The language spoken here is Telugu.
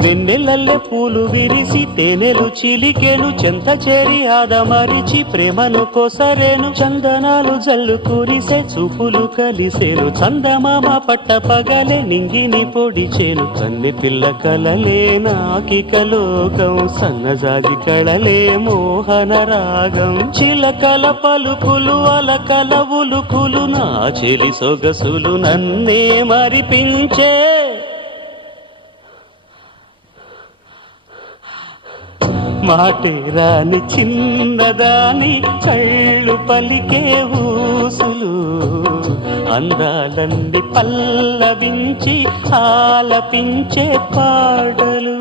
వెన్నెలల్లె పూలు విరిసి తేనెలు చిలికెను చెంత చేరి ఆదమరిచి ప్రేమను కొసరేను చందనాలు జల్లు కురిసే చూపులు కలిసేను చందమామ పట్ట పగలే నింగిని పొడిచేను కన్నె పిల్ల కలలే నాకిక లోకం సన్నజాజి కళలే మోహన రాగం చిలకల పలుకులు అలకల ఉలుకులు నా చెలి సొగసులు నన్నే మరిపించే మాటే రాని చిన్నదాని కళ్ళు పలికే ఊసులు అందాలన్నీ పల్లవించి ఆలపించే పాటలు